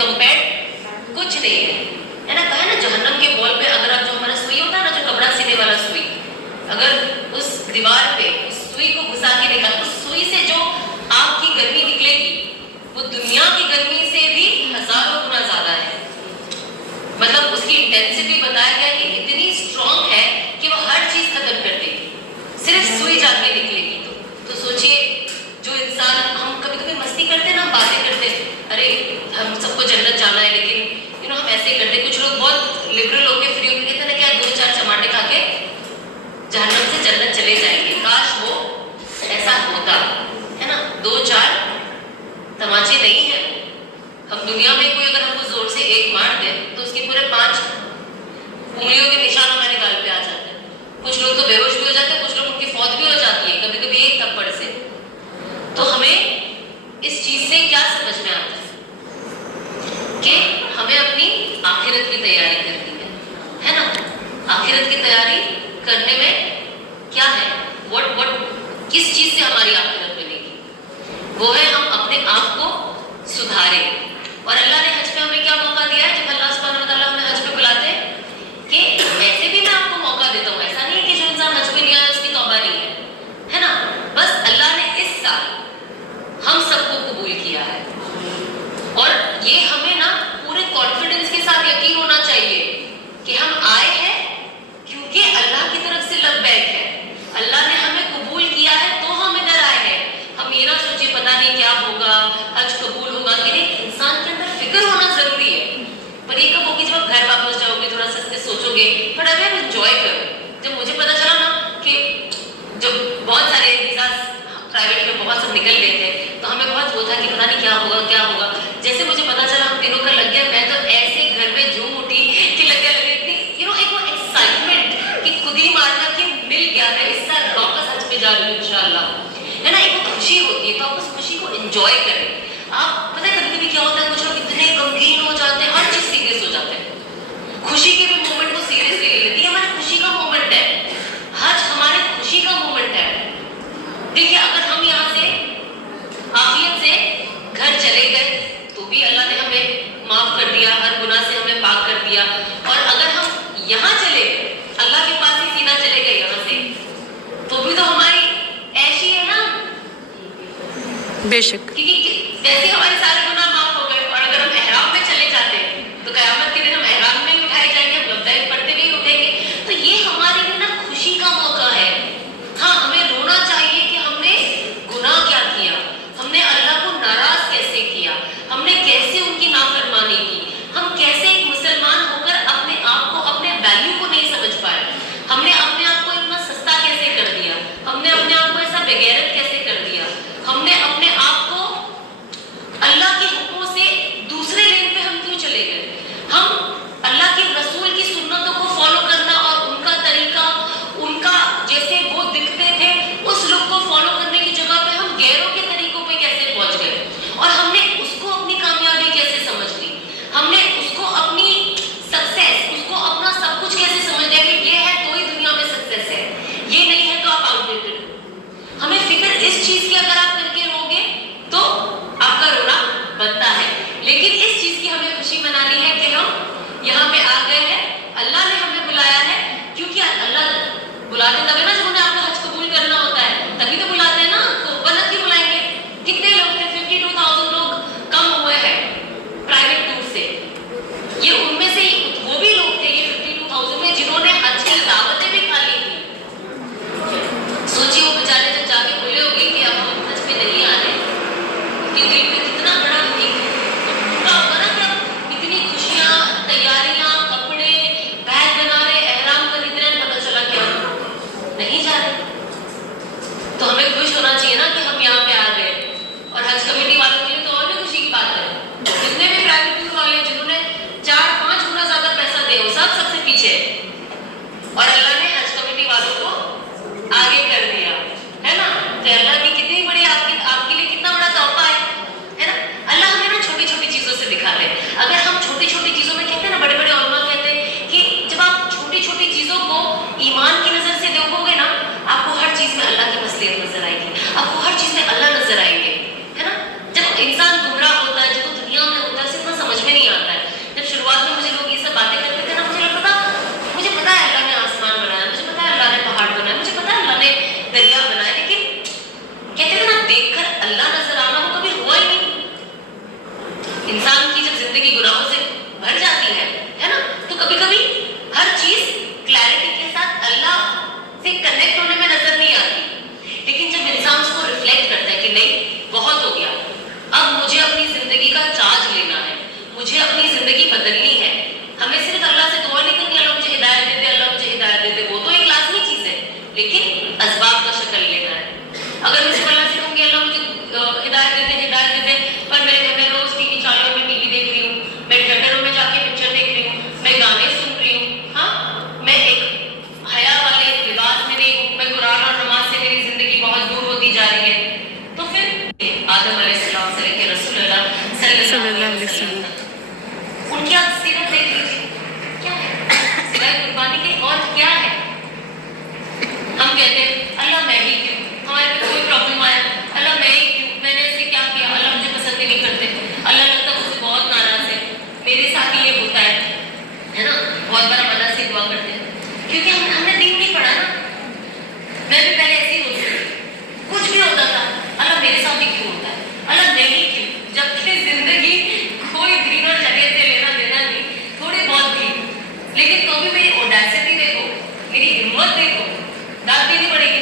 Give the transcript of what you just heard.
Compare कुछ नहीं है ना। कहा है ना जहन्नम के वॉल पे अगर आप जो हमारा सुई होता है ना, जो कपड़ा सीने वाला सुई, अगर उस दीवार पे उस सुई को घुसा के निकाल, उस सुई से जो आग की गर्मी निकलेगी वो दुनिया की गर्मी से भी हजारों गुना ज्यादा है। मतलब उसकी इंटेंसिटी बताया गया कि इतनी स्ट्रॉन्ग है कि वो हर चीज खत्म कर देगी, सिर्फ सुई जाके निकलेगी। तो सोचिए, जो इंसान, हम कभी कभी मस्ती करते ना, बातें करते, अरे हम सबको जन्नत जाना है, लेकिन हम ऐसे करते। कुछ लोग बहुत लिबरल होके फ्री होके कहते ना, क्या 2-4 चमाटे खा के जहन्नम से जन्नत चले जाएंगे। काश वो ऐसा होता, है ना। 2-4 तमाचे नहीं है। हम दुनिया में कोई अगर हमको जोर से एक मार दे तो उसके पूरे 5 उंगलियों के निशान हमारे गाल पे आ जाते हैं। कुछ लोग तो बेहोश भी हो जाते हैं, कुछ लोग उनकी फौत भी हो जाती है कभी कभी एक थप्पड़ से। तो हमें इस चीज से क्या समझ में आता है कि हमें अपनी आखिरत की तैयारी करनी है ना। आखिरत की तैयारी करने में क्या है, किस चीज से हमारी आखिरत मिलेगी, वो है हम अपने आप को सुधारें। और अल्लाह ने हज पे हमें क्या मौका दिया है, जब अल्लाह सुब्हानहू व तआला हमें हज पे बुलाते हैं कि वैसे भी मैं आपको मौका देता हूँ। ऐसा नहीं है कि जो इंसान हज पे नहीं आया उसकी तौबा नहीं है ना। बस अल्लाह ने इस साल हम सबको कबूल किया है, और ये हमें ना पूरे कॉन्फिडेंस के साथ यकीन होना चाहिए कि हम आए हैं क्योंकि अल्लाह की तरफ से लब्बैक है। अल्लाह ने हमें कबूल किया है तो हम इधर आए हैं। हम ये ना सोचे पता नहीं क्या होगा, हज कबूल होगा कि नहीं। इंसान के अंदर फिक्र होना जरूरी है, पर ये कब होगी जब आप घर वापस जाओगे, थोड़ा सा सोचोगे। पर अभी आप एंजॉय करो। जब मुझे पता चला ना कि जब बहुत सारे वीजा प्राइवेट में बहुत सब निकल गए थे, तो हमें बहुत वो था कि पता नहीं क्या होगा। जैसे मुझे पता चला हम तीनों का लग गया, मैं तो ऐसे घर में झूम उठी कि लगे इतनी एक वो एक्साइटमेंट कि खुद ही मारना कि मिल गया, मैं इस साल वापस हज पे जा रही हूँ इंशाल्लाह, है ना। एक वो खुशी होती है, तो आप उस खुशी को एंजॉय करें। आप पता है कभी कभी क्या होता है, कुछ लोग इतने गमगीन हो जाते हैं, हर चीज सीरियस हो जाते हैं, खुशी के भी मोमेंट को सीरियसली ले लेती है। हमारी खुशी का मोमेंट है, हज हमारे खुशी का मोमेंट है। देखिए, अगर हम यहाँ से आफियत से घर चले गए तो भी अल्लाह ने हमें माफ कर दिया, हर गुनाह से हमें पाक कर दिया। और अगर हम यहाँ चले गए, अल्लाह के पास ही सीधा चले गए यहाँ से, तो भी तो हमारी ऐसी है ना, बेशक, क्योंकि वैसे हमारे सारे गुनाह माफ हो गए। और अगर हम एहराम में चले जाते हैं तो क़यामत के दिन हम एहराम में उठाए जाएंगे, हम लब्बैक पढ़ते हुए उठेंगे। तो ये हमारे लिए ना खुशी का मौका है। हाँ, हमें रोना चाहिए कि हमने गुनाह क्या किया, हमने अल्लाह को नाराज कैसे किया, हमने कैसे उनकी नाफरमानी की, हम कैसे एक मुसलमान होकर अपने आप को, अपने वैल्यू को नहीं समझ पाए, हमने अपने आप को इतना सस्ता कैसे कर दिया, हमने अपने आप को ऐसा बेगैरत कैसे कर दिया, हमने अपने आप को अल्लाह के हुक्मों से दूसरे लेन पे हम क्यों चले गए। हम अल्लाह के रसूल की सुन्नतों को फॉलो करना और उनका तरीका, उनका जैसे वो दिखते थे उस लुक को फॉलो करने की जगह पे हम गैरों के तरीकों पे कैसे पहुंच गए, और हमने उसको अपनी कामयाबी कैसे समझ ली, हमने उसको अपनी सक्सेस, उसको अपना सब कुछ कैसे समझ लिया कि ये है तो ही दुनिया में सक्सेस है, ये नहीं है तो आप आउटडेटेड हो। हमें फिक्र इस चीज की अगर आप करके रोगे तो आपका रोना बनता है, लेकिन इस चीज की हमें खुशी मनानी है कि हम यहाँ पे आ गए हैं, अल्लाह ने हमें बुलाया है। क्योंकि अल्लाह बुलाते तभी ना, जब उन्हें आपको हज कबूल करना होता है तभी तो बुलाते हैं ना आपको, वरना क्यों बुलाएंगे। कितने लोग थे, 52,000 लोग कम हुए हैं प्राइवेट टूर से। ये उनमें से वो भी लोग थे, ये 52,000 में, जिन्होंने हज की दावतें भी खा ली थी। सोचिए वो बेचारे जब जाके बोले होंगे कि अब हम हज पे नहीं आ रहे, कि दिल में कितना बड़ा पूरा होगा ना, कि इतनी खुशियां, तैयारियां, कपड़े, बैग बना रहे, एहराम खरीद रहे, पता चला क्या नहीं जा रहे। तो हमें खुश होना चाहिए ना कि हम यहाँ पे आ गए। और हज कमेटी वालों के लिए तो और भी खुशी की बात है, जितने भी प्राइवेट टूर वाले जिन्होंने 4-5 गुना ज्यादा पैसा दिया, वो सब सबसे पीछे है, और अल्लाह ने हज कमेटी वालों को आगे कर दिया, है ना। तो अल्लाह की कितनी बड़ी आपके लिए कितना बड़ा तोहफा है ना। अल्लाह हमें ना छोटी छोटी चीजों से दिखाते हैं। अगर हम छोटी छोटी चीजों में, कहते हैं ना, बड़े बड़े उलमा कहते हैं कि जब आप छोटी छोटी चीजों को ईमान की नजर से देखोगे ना, आपको हर चीज में अल्लाह की मसलियत नजर आएगी, आपको हर चीज में अल्लाह नजर आएंगे, है ना। जब इंसान गुमराह होता है, जब वो दुनिया में होता है, उसे इतना समझ इंसान की जब जिंदगी गुनाहों से भर जाती है ना, तो कभी कभी हर चीज क्लैरिटी के साथ अल्लाह से कनेक्ट होने में नजर नहीं आती। लेकिन जब इंसान उसको रिफ्लेक्ट करता है कि नहीं बहुत हो गया, अब मुझे अपनी जिंदगी का चार्ज लेना है, मुझे अपनी जिंदगी बदलनी है, हमें सिर्फ अल्लाह से दुआ नहीं करनी अल्लाह मुझे हिदायत दे दे, अल्लाह मुझे हिदायत दे दे, वो तो एक लाजमी चीज है, लेकिन असबाब का शक्ल लेना है। अगर मैं सिर्फ अल्लाह से कहूँगी अल्लाह मुझे हिदायत दे दे, पर मेरे घर में रोज टीवी चालू है, मैं टीवी देख रही हूँ, मैं थिएटरों में जाके पिक्चर देख रही हूँ, मैं गाने सुन रही हूँ, हाँ मैं एक हया वाले लिबास में नहीं हूँ, मैं कुरान और नमाज से मेरी जिंदगी बहुत दूर होती जा रही है, तो फिर आदम अलैहिस्सलाम से लेकर रसूलुल्लाह सल्लल्लाहु अलैहि वसल्लम उनकी आप सीरत देख लीजिए, क्या है सिवाय कुर्बानी के और क्या है। हम कहते हैं अल्लाह मैं ही क्यों, हमारे पे कोई प्रॉब्लम आया अल्लाह मैं ही क्यों, मैंने ऐसे क्या किया, अल्लाह मुझे पसंद ही नहीं करते, अल्लाह लगता मुझसे बहुत नाराज है, मेरे साथ ही ये होता है ना। बहुत बार हम अल्लाह से दुआ करते हैं क्योंकि हमने दीन नहीं पढ़ा ना। मैं भी पहले ऐसे ही होती थी, कुछ भी होता था अल्लाह मेरे साथ ही क्यों होता है, अल्लाह मैं ही क्यों, जबकि जिंदगी कोई दीन और शरीयत से लेना देना नहीं, थोड़ी बहुत थी, लेकिन तो भी मेरी ऑडेसिटी देखो, मेरी हिम्मत देखो, दाद देनी पड़ेगी